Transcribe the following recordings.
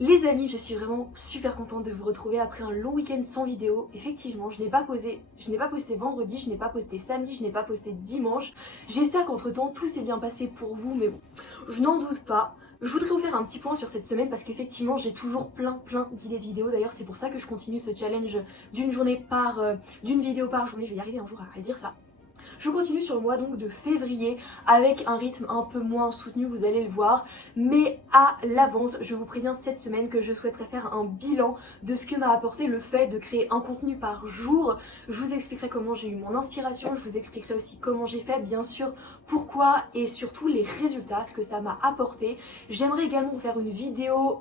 Les amis, je suis vraiment super contente de vous retrouver après un long week-end sans vidéo. Effectivement, je n'ai pas posté vendredi, je n'ai pas posté samedi, je n'ai pas posté dimanche. J'espère qu'entre temps tout s'est bien passé pour vous, mais bon, je n'en doute pas. Je voudrais vous faire un petit point sur cette semaine parce qu'effectivement j'ai toujours plein d'idées de vidéos. D'ailleurs c'est pour ça que je continue ce challenge d'une vidéo par journée. Je vais y arriver un jour à dire ça. Je continue sur le mois donc de février avec un rythme un peu moins soutenu, vous allez le voir, mais à l'avance je vous préviens cette semaine que je souhaiterais faire un bilan de ce que m'a apporté le fait de créer un contenu par jour. Je vous expliquerai comment j'ai eu mon inspiration, je vous expliquerai aussi comment j'ai fait, bien sûr pourquoi et surtout les résultats, ce que ça m'a apporté. J'aimerais également vous faire une vidéo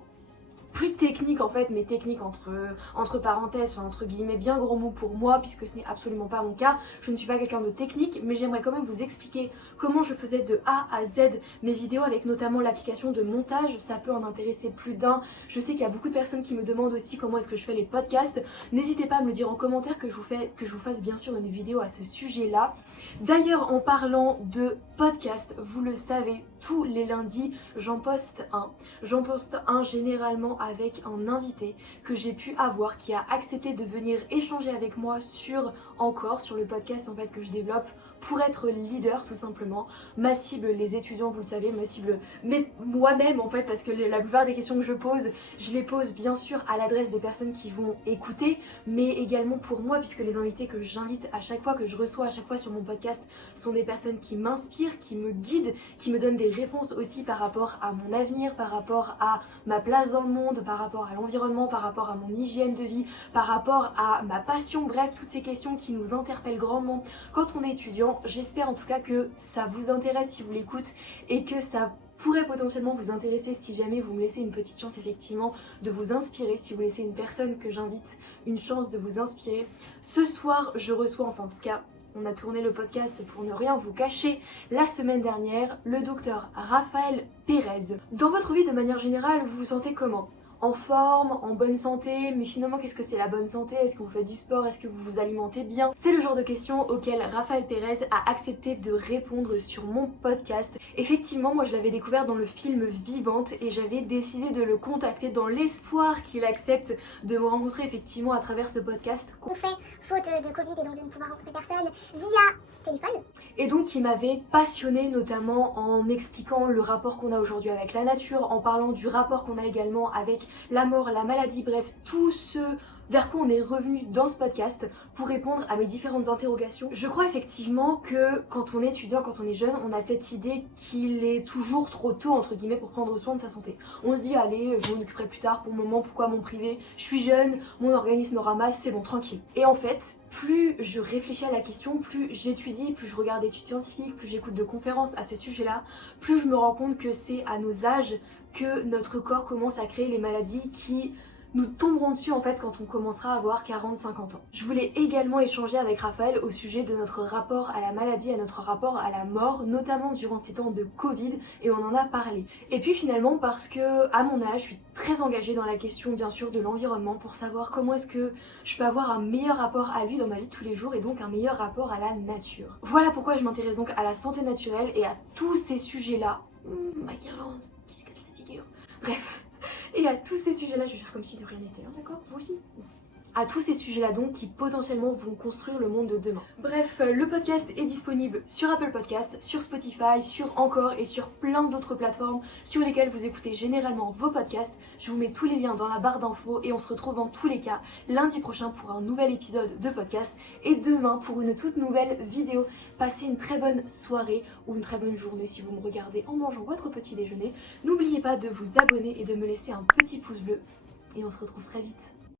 plus technique en fait, mais technique entre parenthèses, enfin entre guillemets, bien gros mots pour moi puisque ce n'est absolument pas mon cas. Je ne suis pas quelqu'un de technique, mais j'aimerais quand même vous expliquer comment je faisais de A à Z mes vidéos avec notamment l'application de montage. Ça peut en intéresser plus d'un. Je sais qu'il y a beaucoup de personnes qui me demandent aussi comment est-ce que je fais les podcasts. N'hésitez pas à me le dire en commentaire que je vous fasse bien sûr une vidéo à ce sujet-là. D'ailleurs, en parlant de podcast, vous le savez, tous les lundis j'en poste un. J'en poste un généralement avec un invité que j'ai pu avoir qui a accepté de venir échanger avec moi sur le podcast en fait que je développe pour être leader tout simplement. Ma cible, les étudiants, vous le savez, ma cible, mais moi-même en fait, parce que la plupart des questions que je les pose bien sûr à l'adresse des personnes qui vont écouter, mais également pour moi, puisque les invités que j'invite à chaque fois, que je reçois à chaque fois sur mon podcast, sont des personnes qui m'inspirent, qui me guident, qui me donnent des réponses aussi par rapport à mon avenir, par rapport à ma place dans le monde, par rapport à l'environnement, par rapport à mon hygiène de vie, par rapport à ma passion, bref, toutes ces questions qui nous interpellent grandement quand on est étudiant. J'espère en tout cas que ça vous intéresse si vous l'écoutez et que ça pourrait potentiellement vous intéresser si jamais vous me laissez une petite chance effectivement de vous inspirer, si vous laissez une personne que j'invite une chance de vous inspirer. Ce soir je reçois, enfin en tout cas on a tourné le podcast pour ne rien vous cacher la semaine dernière, le docteur Raphaël Pérez. Dans votre vie de manière générale, vous vous sentez comment ? En forme, en bonne santé, mais finalement qu'est-ce que c'est la bonne santé? Est-ce que vous faites du sport? Est-ce que vous vous alimentez bien? C'est le genre de questions auxquelles Raphaël Pérez a accepté de répondre sur mon podcast. Effectivement, moi je l'avais découvert dans le film Vivante et j'avais décidé de le contacter dans l'espoir qu'il accepte de me rencontrer effectivement à travers ce podcast. On fait faute de Covid et donc de ne pouvoir rencontrer personne via téléphone. Et donc il m'avait passionnée notamment en m'expliquant le rapport qu'on a aujourd'hui avec la nature, en parlant du rapport qu'on a également avec la mort, la maladie, bref, tout ce vers quoi on est revenu dans ce podcast pour répondre à mes différentes interrogations. Je crois effectivement que quand on est étudiant, quand on est jeune, on a cette idée qu'il est toujours trop tôt entre guillemets pour prendre soin de sa santé. On se dit allez, je m'en occuperai plus tard, pour le moment pourquoi m'en priver, je suis jeune, mon organisme ramasse, c'est bon, tranquille. Et en fait, plus je réfléchis à la question, plus j'étudie, plus je regarde d'études scientifiques, plus j'écoute de conférences à ce sujet-là, plus je me rends compte que c'est à nos âges que notre corps commence à créer les maladies qui nous tomberons dessus en fait quand on commencera à avoir 40-50 ans. Je voulais également échanger avec Raphaël au sujet de notre rapport à la maladie, à notre rapport à la mort, notamment durant ces temps de Covid, et on en a parlé. Et puis finalement parce que à mon âge, je suis très engagée dans la question bien sûr de l'environnement pour savoir comment est-ce que je peux avoir un meilleur rapport à lui dans ma vie de tous les jours et donc un meilleur rapport à la nature. Voilà pourquoi je m'intéresse donc à la santé naturelle et à tous ces sujets-là. Ma guirlande qui se casse la figure. Bref. Et à tous ces sujets-là, je vais faire comme si de rien n'était, hein, d'accord? Vous aussi? À tous ces sujets-là donc qui potentiellement vont construire le monde de demain. Bref, le podcast est disponible sur Apple Podcast, sur Spotify, sur Encore et sur plein d'autres plateformes sur lesquelles vous écoutez généralement vos podcasts. Je vous mets tous les liens dans la barre d'infos et on se retrouve dans tous les cas lundi prochain pour un nouvel épisode de podcast et demain pour une toute nouvelle vidéo. Passez une très bonne soirée ou une très bonne journée si vous me regardez en mangeant votre petit déjeuner. N'oubliez pas de vous abonner et de me laisser un petit pouce bleu et on se retrouve très vite.